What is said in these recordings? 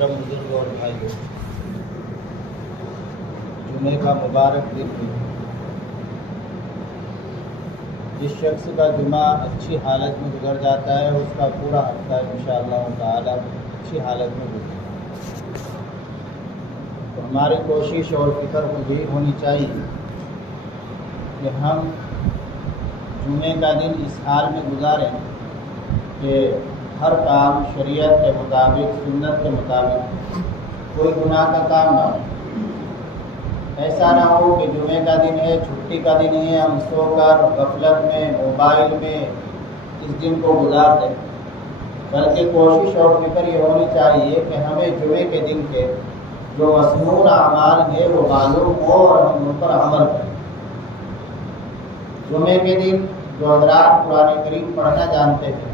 محترم بزرگ اور بھائیوں، جمعے کا مبارک دن ہے۔ جس شخص کا جمعہ اچھی حالت میں گزر جاتا ہے اس کا پورا ہفتہ انشاءاللہ تعالی اچھی حالت میں گزرے گا۔ تو ہماری کوشش اور فکر یہ ہونی چاہیے کہ ہم جمعے کا دن اس حال میں گزاریں کہ ہر کام شریعت کے مطابق، سنت کے مطابق، کوئی گناہ کا کام نہ ہو۔ ایسا نہ ہو کہ جمعے کا دن ہے، چھٹی کا دن ہے، ہم سو کر غفلت میں، موبائل میں اس دن کو گزار دیں، بلکہ کوشش اور فکر یہ ہونی چاہیے کہ ہمیں جمعے کے دن کے جو مسنون اعمال ہیں وہ معلوم ہو اور ہم ان پر عمل کریں۔ جمعے کے دن جو حضرات قرآن کریم پڑھنا جانتے ہیں،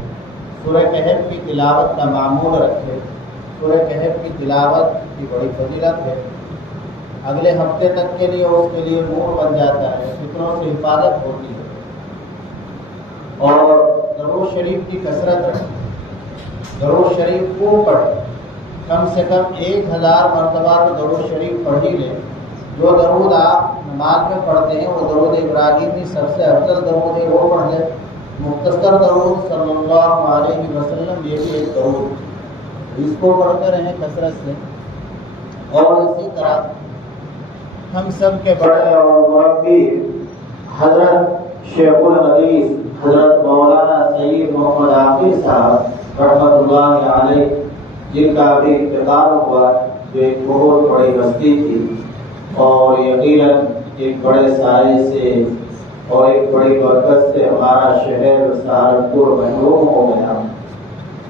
سورہ کہف کی تلاوت کا معمول رکھے۔ سورہ کہف کی تلاوت کی بڑی فضیلت ہے، اگلے ہفتے تک کے لیے اس کے لیے نور بن جاتا ہے، فکروں سے حفاظت ہوتی ہے۔ اور درود شریف کی کثرت رکھیں، درود شریف خوب پڑھیں، کم سے کم 1000 مرتبہ تو درود شریف پڑھ ہی لیں۔ جو درود آپ نماز میں پڑھتے ہیں وہ درود ابراہیمی سب سے افضل درود ہے، وہ پڑھ لیں۔ مختصر درود صلی اللہ علیہ وسلم یہ بھی ایک درود ہے، اس کو پڑھتے رہیں کثرت سے۔ اور اسی طرح ہم سب کے بڑے اور مربی حضرت شیخ الحدیث حضرت مولانا سید محمد عاقل صاحب رحمۃ اللہ علیہ، جن کا بھی انتقال ہوا، جو ایک بہت بڑی ہستی تھی اور یقیناً ایک بڑے سائے سے اور ایک بڑی برکت سے ہمارا شہر سہارنپور محروم ہو گیا۔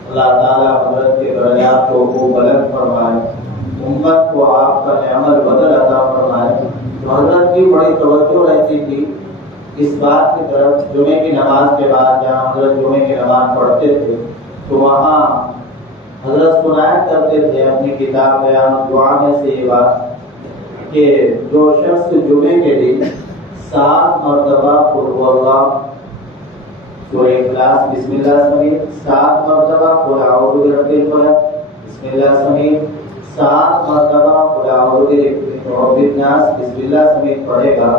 اللہ تعالیٰ حضرت کے درجات کو بلند فرمائے، امت کو آپ کا نعمت بدل عطا فرمائے۔ حضرت کی بڑی توجہ رہتی تھی اس بات کی طرف، جمعے کی نماز کے بعد جہاں حضرت جمعے کی نماز پڑھتے تھے تو وہاں حضرت سنایا کرتے تھے اپنی کتاب بیان دعا میں سے یہ بات کہ جو شخص جمعے کے دن 7 مرتبہ قل هو اللہ سورہ اخلاص بسم اللہ سمیت، 7 مرتبہ قل اعوذ برب الفلق بسم اللہ سمیت، 7 مرتبہ قل اعوذ برب الناس بسم اللہ سمیت پڑھے گا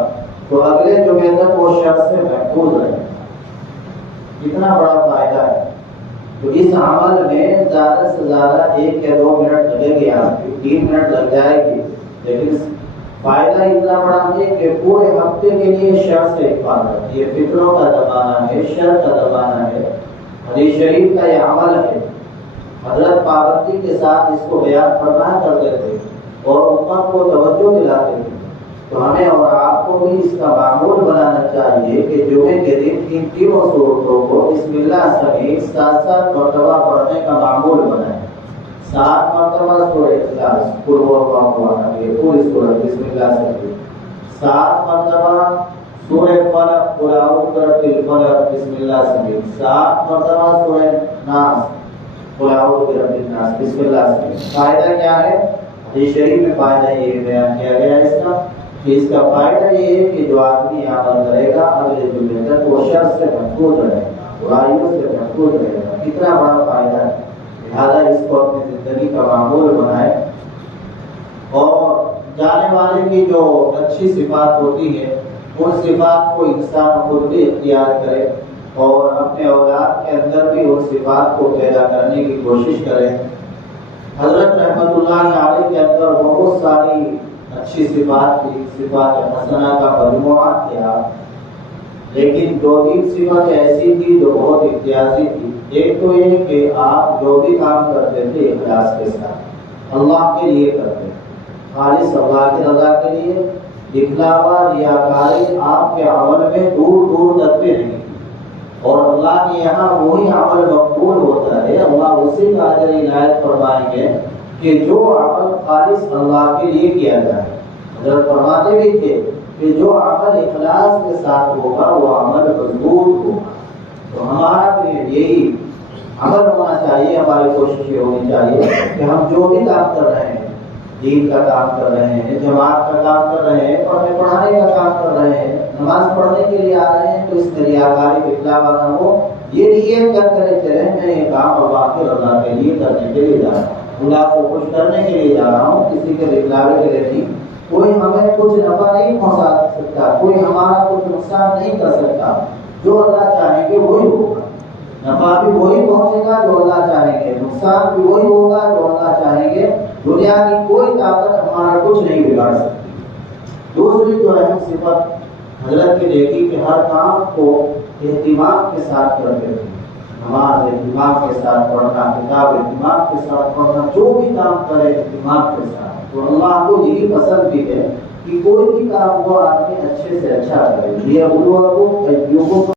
تو اگلے جمعے تک وہ شخص سے محفوظ رہے۔ کتنا بڑا فائدہ ہے۔ تو اس عمل میں زیادہ سے زیادہ 1 یا 2 منٹ لگے گی، آپ 3 منٹ لگ جائے گی، لیکن فائدہ اتنا بڑا ہے کہ پورے ہفتے کے لیے شر سے حفاظت۔ یہ فکروں کا زمانہ ہے، شر کا زمانہ ہے، حدیث شریف کا یہ عمل ہے۔ حضرت پابندی کے ساتھ اس کو بیان فرمایا کرتے تھے اور امت کو توجہ دلاتے تھے۔ تو ہمیں اور آپ کو بھی اس کا معمول بنانا چاہیے کہ جمعے کے دن ان تینوں صورتوں کو بسم اللہ سمیت 7 مرتبہ پڑھنے کا معمول بنائیں۔ 7 مرتبہ سورہ اخلاص قل هو الله احد، یہ پوری سورت بسم اللہ سمیت، 7 مرتبہ سورہ فلق قل اعوذ برب الفلق بسم اللہ سمیت، 7 مرتبہ سورہ ناس قل اعوذ برب الناس بسم اللہ سمیت۔ فائدہ کیا ہے؟ حدیث شریف میں فائدہ یہ بیان کیا گیا ہے اس کا فائدہ یہ ہے کہ جو آدمی عمل کرے گا اگلے جمعے تک وہ شر سے محفوظ رہے گا، برائیوں سے محفوظ رہے گا۔ کتنا بڑا فائدہ ہے، لہٰذا اس کو اپنی زندگی کا معمول بنائے۔ اور جانے والے کی جو اچھی صفات ہوتی ہے ان صفات کو انسان خود بھی اختیار کرے اور اپنے اولاد کے اندر بھی ان صفات کو پیدا کرنے کی کوشش کرے۔ حضرت رحمت اللہ علیہ کے اندر بہت ساری اچھی صفات تھی، صفات حسنہ کا مجموعہ تھا، لیکن 2-3 صفات ایسی تھی جو بہت امتیازی تھی۔ ایک تو یہ کہ آپ جو بھی کام کرتے تھے اخلاص کے ساتھ اللہ کے لیے کرتے، خالص اللہ کی رضا کے لیے، دکھلاوا ریاکاری آپ کے عمل میں دور دور تک بھی نہیں تھی۔ اور اللہ کے یہاں وہی عمل مقبول ہوتا ہے، اللہ اسی کا اجر عنایت فرمائیں گے کہ جو عمل خالص اللہ کے لیے کیا جائے۔ حضرت فرماتے بھی تھے کہ جو عمل اخلاص کے ساتھ ہوگا وہ عمل مضبوط ہوگا۔ تو ہمارا بھی یہی عمل ہونا چاہیے، ہماری کوشش یہ ہونی چاہیے کہ ہم جو بھی کام کر رہے ہیں، دین کا کام کر رہے ہیں، جماعت کا کام کر رہے ہیں، پڑھنے پڑھانے کا کام کر رہے ہیں، نماز پڑھنے کے لیے آ رہے ہیں تو اس میں ریاکاری دکھلاوا نہ ہو، یہ نیت کر کر چلیں میں یہ کام اللہ کی رضا کے لیے کرنے کے لیے جا رہا ہوں۔ اللہ کو خوش کرنے کے لیے جا رہا ہوں، کسی کے دکھلاوے کے لیے نہیں۔ کوئی ہمیں کچھ نفع نہیں پہنچا سکتا، کوئی ہمارا کچھ نقصان نہیں کر سکتا۔ جو اللہ چاہیں گے وہی ہوگا، نفع بھی وہی پہنچے گا جو اللہ چاہیں گے، نقصان بھی وہی ہوگا جو اللہ چاہیں گے۔ دنیا کی کوئی طاقت ہمارا کچھ نہیں بگاڑ سکتی۔ دوسری جو اہم صفت حضرت کی دیکھی کہ ہر کام کو اہتمام کے ساتھ کرتے تھے، نماز اہتمام کے ساتھ پڑھنا، کتاب اہتمام کے ساتھ پڑھنا، جو بھی کام کرے اہتمام کے ساتھ۔ تو اللہ کو یہی پسند بھی ہے کہ کوئی بھی کام وہ آدمی اچھے سے اچھا کرے۔ یہ